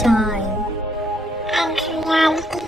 time and reality.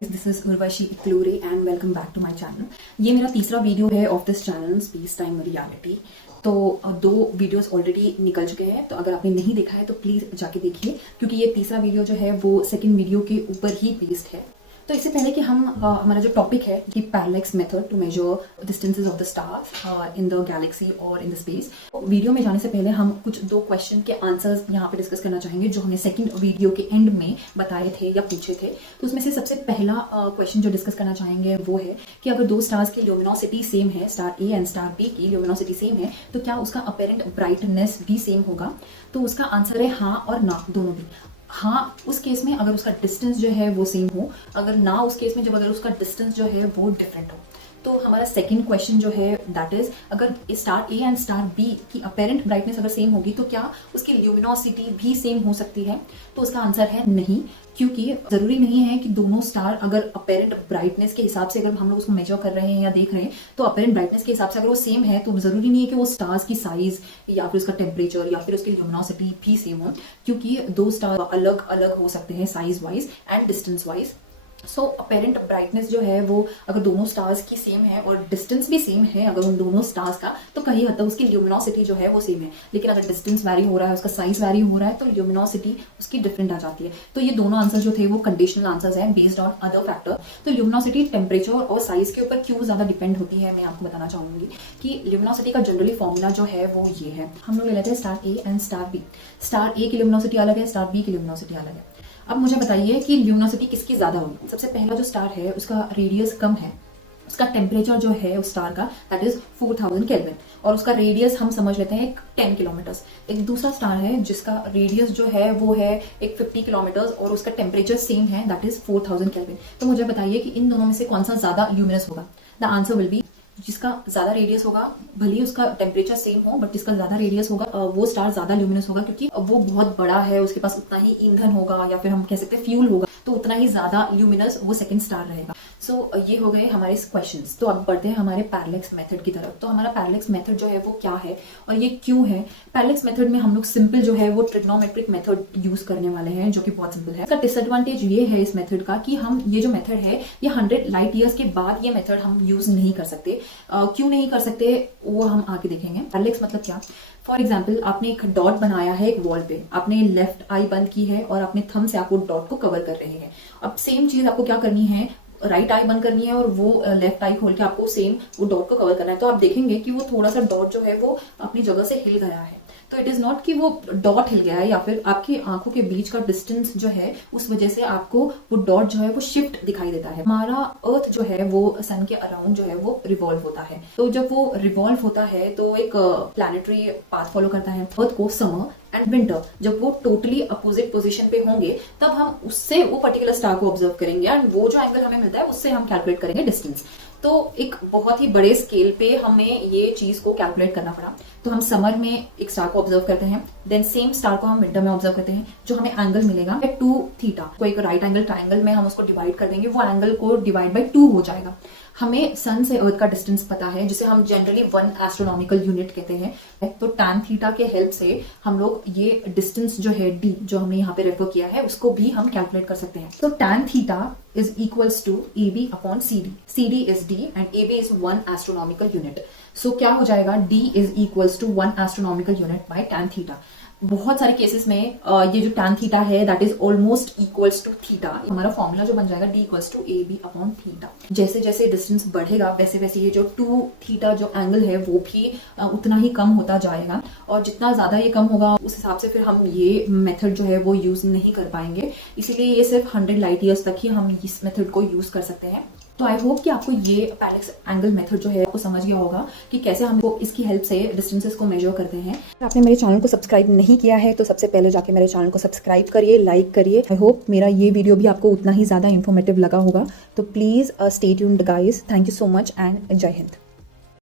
This is Urvashi इक्लूरे and welcome back to my channel. ये मेरा तीसरा वीडियो है of this channel space time reality. तो दो वीडियोस ऑलरेडी निकल चुके हैं, तो अगर आपने नहीं देखा है तो प्लीज जाके देखिए, क्योंकि ये तीसरा वीडियो जो है वो सेकंड वीडियो के ऊपर ही बेस्ड है। तो इससे पहले कि हम हमारा जो टॉपिक है कि parallax method to measure distances of the stars in the galaxy और इन द स्पेस, वीडियो में जाने से पहले हम कुछ दो क्वेश्चन के आंसर्स यहाँ पे डिस्कस करना चाहेंगे जो हमने सेकंड वीडियो के एंड में बताए थे या पूछे थे। तो उसमें से सबसे पहला क्वेश्चन जो डिस्कस करना चाहेंगे वो है कि अगर दो स्टार्स की ल्यूमिनोसिटी सेम है, star A and star B की ल्यूमिनोसिटी सेम है, तो क्या उसका अपेरेंट ब्राइटनेस भी सेम होगा? तो उसका आंसर है हाँ और ना, दोनों भी। हाँ उस केस में अगर उसका डिस्टेंस जो है वो सेम हो, अगर ना उस केस में जब अगर उसका डिस्टेंस जो है वो डिफरेंट हो। तो हमारा सेकंड क्वेश्चन जो है दैट इज, अगर star A and star B की अपेरेंट ब्राइटनेस अगर सेम होगी तो क्या उसकी ल्यूमिनोसिटी भी सेम हो सकती है? तो उसका आंसर है नहीं, क्योंकि जरूरी नहीं है कि दोनों स्टार अगर अपेरेंट ब्राइटनेस के हिसाब से अगर हम लोग उसको मेजर कर रहे हैं या देख रहे हैं तो अपेरेंट ब्राइटनेस के हिसाब से अगर वो सेम है तो जरूरी नहीं है कि वो स्टार्स की साइज या फिर उसका टेम्परेचर या फिर उसकी ल्यूमिनोसिटी भी सेम हो, क्योंकि दो स्टार अलग अलग हो सकते हैं size wise and distance wise. So apparent brightness जो है वो अगर दोनों स्टार्स की सेम है और डिस्टेंस भी सेम है अगर उन दोनों स्टार्स का, तो कहीं हद तक उसकी ल्यूमिनोसिटी जो है वो सेम है। लेकिन अगर डिस्टेंस वैरी हो रहा है, उसका साइज वैरी हो रहा है, तो ल्यूमिनोसिटी उसकी डिफरेंट आ जाती है। तो ये दोनों आंसर जो थे वो कंडीशनल आंसर्स हैं बेस्ड ऑन अदर फैक्टर। तो ल्यूमिनोसिटी टेम्परेचर और साइज के ऊपर क्यों ज्यादा डिपेंड होती है, मैं आपको बताना चाहूंगी कि ल्यूमिनोसिटी का जनरली फॉर्मूला जो है वो ये है। हम लोग ले लेते हैं star A and star B. Star A की ल्यूमिनोसिटी अलग है, स्टार बी की ल्यूमिनोसिटी अलग है। अब मुझे बताइए कि ल्यूमिनोसिटी किसकी ज्यादा होगी? सबसे पहला जो स्टार है उसका रेडियस कम है, उसका टेम्परेचर जो है उस स्टार का दैट इज 4000 केल्विन, और उसका रेडियस हम समझ लेते हैं 10 किलोमीटर्स। एक दूसरा स्टार है जिसका रेडियस जो है वो है 50 किलोमीटर्स और उसका टेम्परेचर सेम है दैट इज 4000 केल्विन। तो मुझे बताइए कि इन दोनों में से कौन सा ज्यादा ल्यूमिनस होगा? द आंसर विल बी, जिसका ज्यादा रेडियस होगा, भले ही उसका टेम्परेचर सेम हो बट जिसका ज्यादा रेडियस होगा वो स्टार ज्यादा ल्यूमिनस होगा, क्योंकि वो बहुत बड़ा है, उसके पास उतना ही ईंधन होगा या फिर हम कह सकते हैं फ्यूल होगा, तो उतना ही ज्यादा ल्यूमिनस वो सेकंड स्टार रहेगा। सो ये हो गए हमारे क्वेश्चंस। तो अब बढ़ते हैं हमारे पैरेलैक्स मेथड की तरफ। तो हमारा पैरेलैक्स मेथड जो है वो क्या है और ये क्यों है? पैरेलैक्स मेथड में हम लोग सिंपल जो है वो ट्रिग्नोमेट्रिक मेथड यूज करने वाले हैं, जो कि बहुत सिंपल है। इसका डिसएडवांटेज ये है इस मेथड का कि हम ये जो मेथड है ये 100 लाइट ईयर्स के बाद ये मेथड हम यूज नहीं कर सकते। क्यों नहीं कर सकते वो हम आगे देखेंगे। पैरेलैक्स मतलब क्या? फॉर एग्जाम्पल आपने एक डॉट बनाया है एक वॉल पे, आपने लेफ्ट आई बंद की है और अपने थंब से आप वो डॉट को कवर कर रहे हैं। अब सेम चीज आपको क्या करनी है, राइट आई बंद करनी है और वो लेफ्ट आई खोल के आपको सेम वो डॉट को कवर करना है। तो आप देखेंगे कि वो थोड़ा सा डॉट जो है वो अपनी जगह से हिल गया है। तो इट इज नॉट कि वो डॉट हिल गया है या फिर आपकी आंखों के बीच का डिस्टेंस जो है उस वजह से आपको वो डॉट जो है वो शिफ्ट दिखाई देता है। हमारा अर्थ जो है वो सन के अराउंड जो है वो रिवॉल्व होता है। तो जब वो रिवॉल्व होता है तो एक प्लैनेटरी पाथ फॉलो करता है। अर्थ को समर एंड विंटर जब वो टोटली अपोजिट पोजीशन पे होंगे तब हम उससे वो पर्टिकुलर स्टार को ऑब्जर्व करेंगे एंड वो जो एंगल हमें मिलता है उससे हम कैलकुलेट करेंगे डिस्टेंस। तो एक बहुत ही बड़े स्केल पे हमें ये चीज को कैलकुलेट करना पड़ा। तो हम समर में एक स्टार को ऑब्जर्व करते हैं, देन सेम स्टार को हम विंटर में ऑब्जर्व करते हैं। जो हमें एंगल मिलेगा 2 थीटा को एक राइट एंगल ट्राइंगल में हम उसको डिवाइड कर देंगे, वो एंगल को डिवाइड बाई 2 हो जाएगा। हमें सन से अर्थ का डिस्टेंस पता है जिसे हम जनरली 1 एस्ट्रोनॉमिकल यूनिट कहते हैं। तो टैन थीटा के हेल्प से हम लोग ये डिस्टेंस जो है डी जो हमने यहाँ पे रेफर किया है उसको भी हम कैलकुलेट कर सकते हैं। तो tan theta is equals to AB upon CD. CD is D and AB is 1 astronomical unit. So क्या हो जाएगा? D is equals to 1 astronomical unit by tan theta. बहुत सारे केसेस में ये जो tan थीटा है that is almost equals to theta. हमारा फॉर्मूला जो बन जाएगा D equals to AB upon theta. जैसे जैसे डिस्टेंस बढ़ेगा वैसे वैसे ये जो 2 थीटा जो एंगल है वो भी उतना ही कम होता जाएगा, और जितना ज्यादा ये कम होगा उस हिसाब से फिर हम ये मेथड जो है वो यूज नहीं कर पाएंगे। इसीलिए ये सिर्फ 100 लाइट ईयर्स तक ही हम इस मेथड को यूज कर सकते हैं। तो आई होप कि आपको ये पैरेलैक्स एंगल मेथड जो है आपको समझ गया होगा कि कैसे हम इसकी हेल्प से डिस्टेंसेस को मेजर करते हैं। अगर आपने मेरे चैनल को सब्सक्राइब नहीं किया है तो सबसे पहले जाके मेरे चैनल को सब्सक्राइब करिए, लाइक करिए। आई होप मेरा ये वीडियो भी आपको उतना ही ज़्यादा इन्फॉर्मेटिव लगा होगा। तो please stay tuned guys. Thank you so much and जय हिंद।